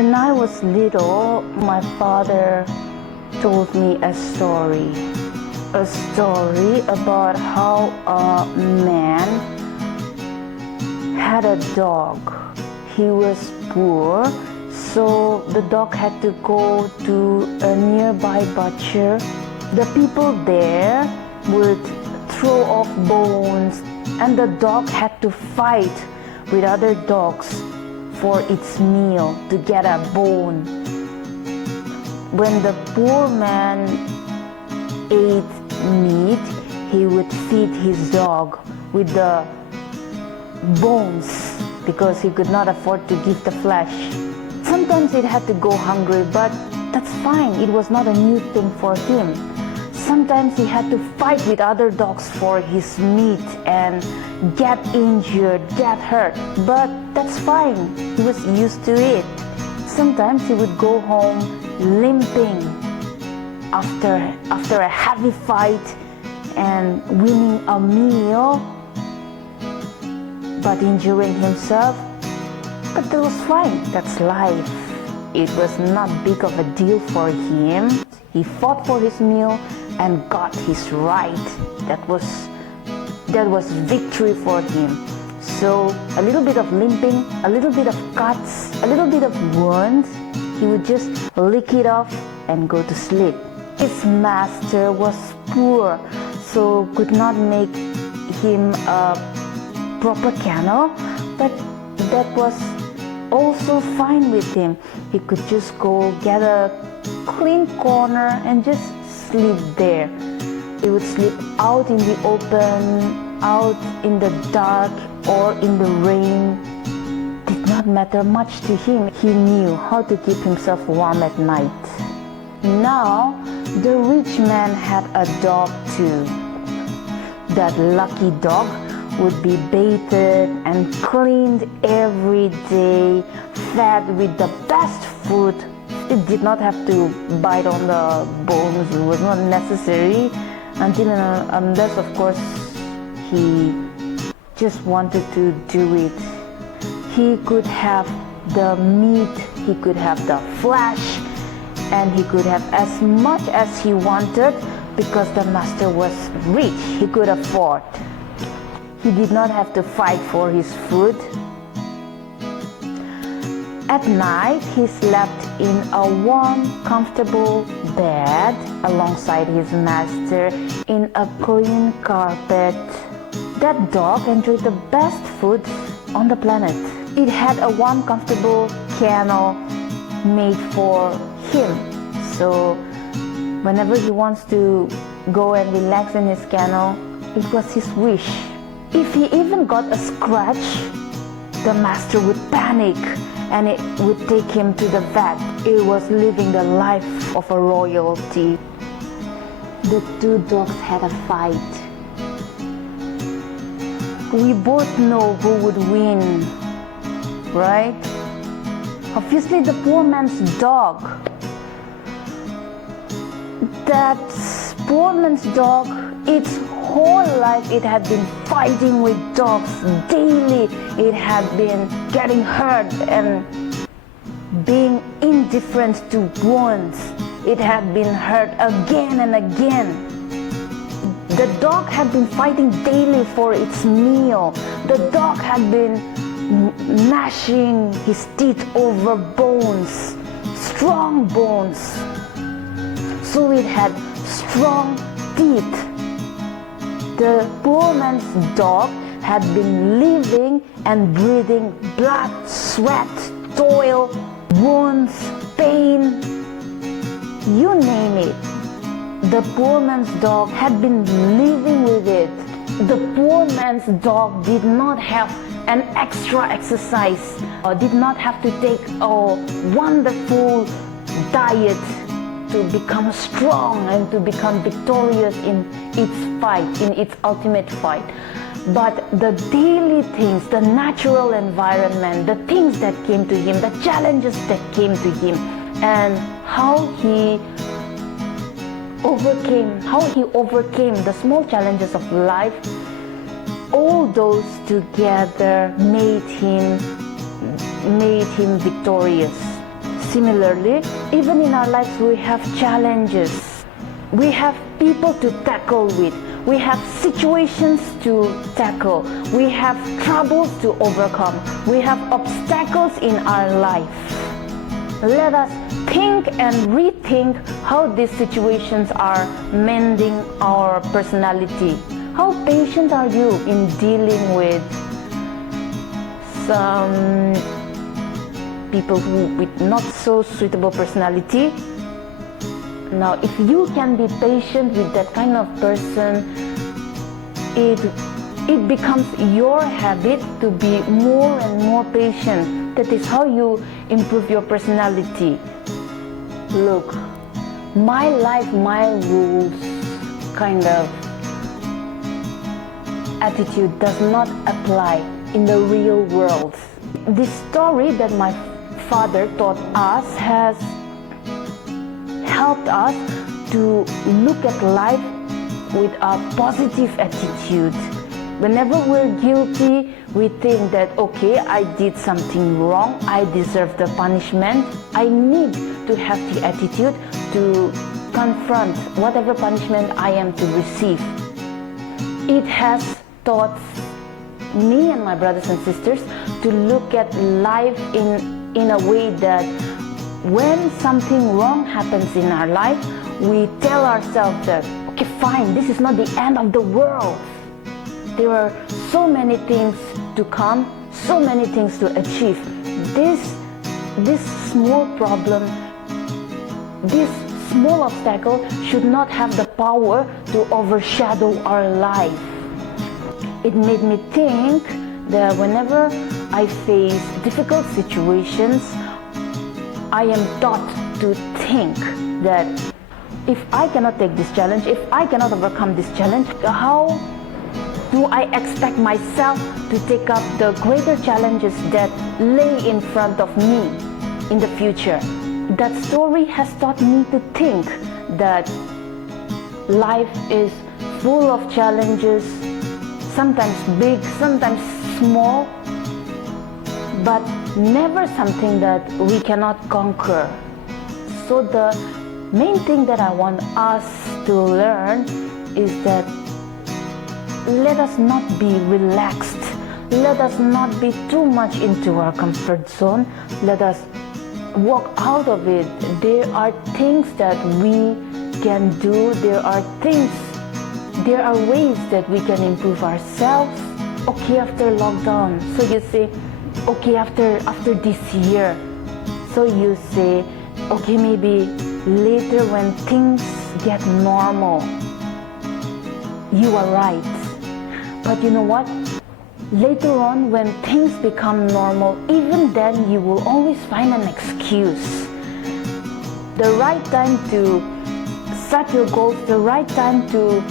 When I was little, my father told me a story about how a man had a dog. He was poor, so the dog had to go to a nearby butcher. The people there would throw off bones, and the dog had to fight with other dogs for its meal to get a bone. When the poor man ate meat, he would feed his dog with the bones because he could not afford to give the flesh. Sometimes it had to go hungry, but that's fine. It was not a new thing for him. Sometimes he had to fight with other dogs for his meat and get injured, get hurt, but that's fine. He was used to it. Sometimes he would go home limping after a heavy fight and winning a meal, but injuring himself. But that was fine. That's life. It was not big of a deal for him. He fought for his meal and got his right. That was victory for him. So a little bit of limping, a little bit of cuts, a little bit of wounds, he would just lick it off and go to sleep. His master was poor, so could not make him a proper kennel, but that was also fine with him. He could just go get a clean corner and just sleep there. He would sleep out in the open, out in the dark or in the rain. Did not matter much to him. He knew how to keep himself warm at night. Now, the rich man had a dog too. That lucky dog would be bathed and cleaned every day, fed with the best food. It did not have to bite on the bones. It was not necessary until and unless, of course, he just wanted to do it. He could have the meat, he could have the flesh, and he could have as much as he wanted because the master was rich. He could afford. He did not have to fight for his food. At night, he slept in a warm, comfortable bed alongside his master in a clean carpet. That dog enjoyed the best food on the planet. It had a warm, comfortable kennel made for him. So whenever he wants to go and relax in his kennel, it was his wish. If he even got a scratch, the master would panic and it would take him to the vet. It was living the life of a royalty. The two dogs had a fight. We both know who would win, right? Obviously the poor man's dog. That poor man's dog, its whole life it had been fighting with dogs daily. It had been getting hurt and being indifferent to wounds. It had been hurt again and again. The dog had been fighting daily for its meal. The dog had been gnashing his teeth over bones, strong bones. So it had strong teeth. The poor man's dog had been living and breathing blood, sweat, toil, wounds, pain, you name it. The poor man's dog had been living with it. The poor man's dog did not have an extra exercise, or did not have to take a wonderful diet to become strong and to become victorious in its fight, in its ultimate fight. But the daily things, the natural environment, the things that came to him, the challenges that came to him, and how he overcame the small challenges of life, all those together made him victorious. Similarly, even in our lives we have challenges. We have people to tackle with. We have situations to tackle. We have troubles to overcome. We have obstacles in our life. Let us think and rethink how these situations are mending our personality. How patient are you in dealing with some people with not so suitable personality? Now, if you can be patient with that kind of person, it becomes your habit to be more and more patient. That is how you improve your personality. Look, my life, my rules kind of attitude does not apply in the real world. This story that my father taught us has helped us to look at life with a positive attitude. Whenever we're guilty, we think that, okay, I did something wrong, I deserve the punishment. I need to have the attitude to confront whatever punishment I am to receive. It has taught me and my brothers and sisters to look at life in a way that when something wrong happens in our life, we tell ourselves that, okay, fine, this is not the end of the world. There are so many things to come, so many things to achieve. This small problem, this small obstacle should not have the power to overshadow our life. It made me think that whenever I face difficult situations, I am taught to think that if I cannot take this challenge, if I cannot overcome this challenge, how do I expect myself to take up the greater challenges that lay in front of me in the future? That story has taught me to think that life is full of challenges, sometimes big, sometimes small, but never something that we cannot conquer. So the main thing that I want us to learn is that let us not be relaxed. Let us not be too much into our comfort zone. Let us walk out of it. There are things that we can do. There are ways that we can improve ourselves. Okay, after lockdown, so you say, okay, after this year, so you say, okay, maybe later when things get normal. You are right. But you know what? Later on, when things become normal, even then you will always find an excuse. The right time to set your goals, the right time to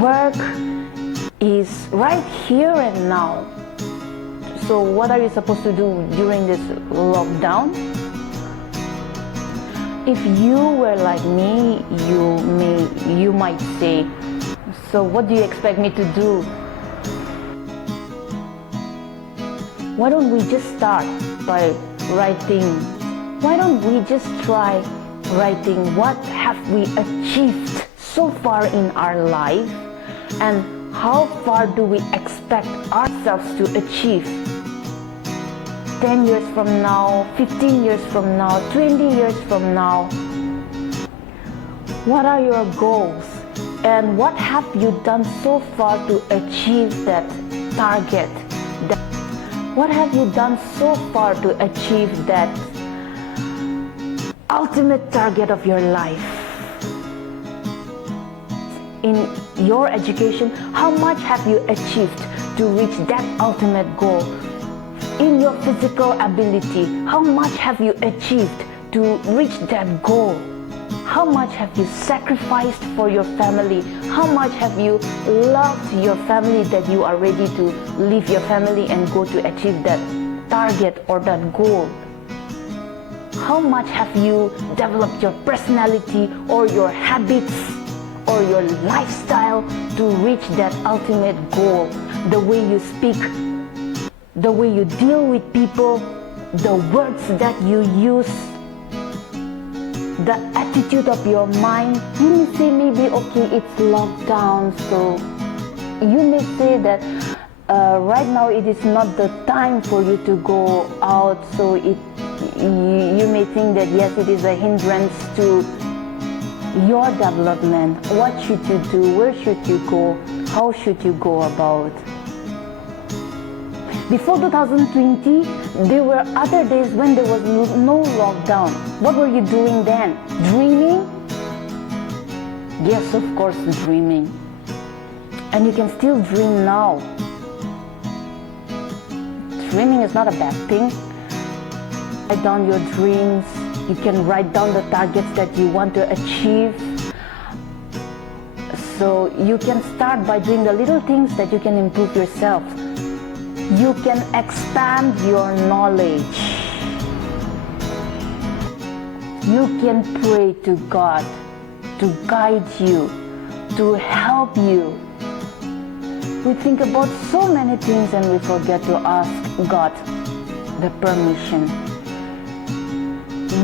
work is right here and now. So what are you supposed to do during this lockdown? If you were like me, you might say, so what do you expect me to do? Why don't we just start by writing? Why don't we just try writing what have we achieved so far in our life, and how far do we expect ourselves to achieve 10 years from now, 15 years from now, 20 years from now? What are your goals, and what have you done so far to achieve that target? What have you done so far to achieve that ultimate target of your life? In your education, how much have you achieved to reach that ultimate goal? In your physical ability, how much have you achieved to reach that goal? How much have you sacrificed for your family? How much have you loved your family that you are ready to leave your family and go to achieve that target or that goal? How much have you developed your personality or your habits or your lifestyle to reach that ultimate goal? The way you speak, the way you deal with people, the words that you use, the attitude of your mind. You may say maybe, okay, it's lockdown, so you may say that right now it is not the time for you to go out, so you may think that yes, it is a hindrance to your development. What should you do? Where should you go? How should you go about? Before 2020, there were other days when there was no lockdown. What were you doing then? Dreaming? Yes, of course, dreaming. And you can still dream now. Dreaming is not a bad thing. Write down your dreams. You can write down the targets that you want to achieve. So you can start by doing the little things that you can improve yourself. You can expand your knowledge. You can pray to God to guide you, to help you. We think about so many things and we forget to ask God the permission,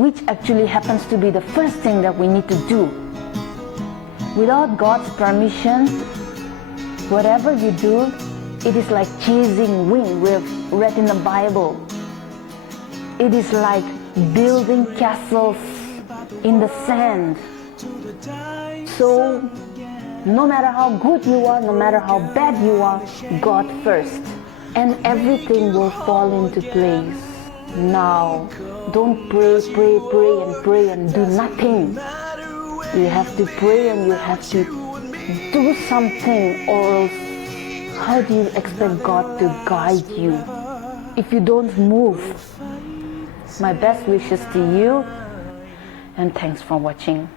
which actually happens to be the first thing that we need to do. Without God's permission, whatever you do, it is like chasing wind. We've read in the Bible. It is like building castles in the sand. So, no matter how good you are, no matter how bad you are, God first. And everything will fall into place. Now, don't pray and do nothing. You have to pray and you have to do something, or else how do you expect God to guide you if you don't move? My best wishes to you, and thanks for watching.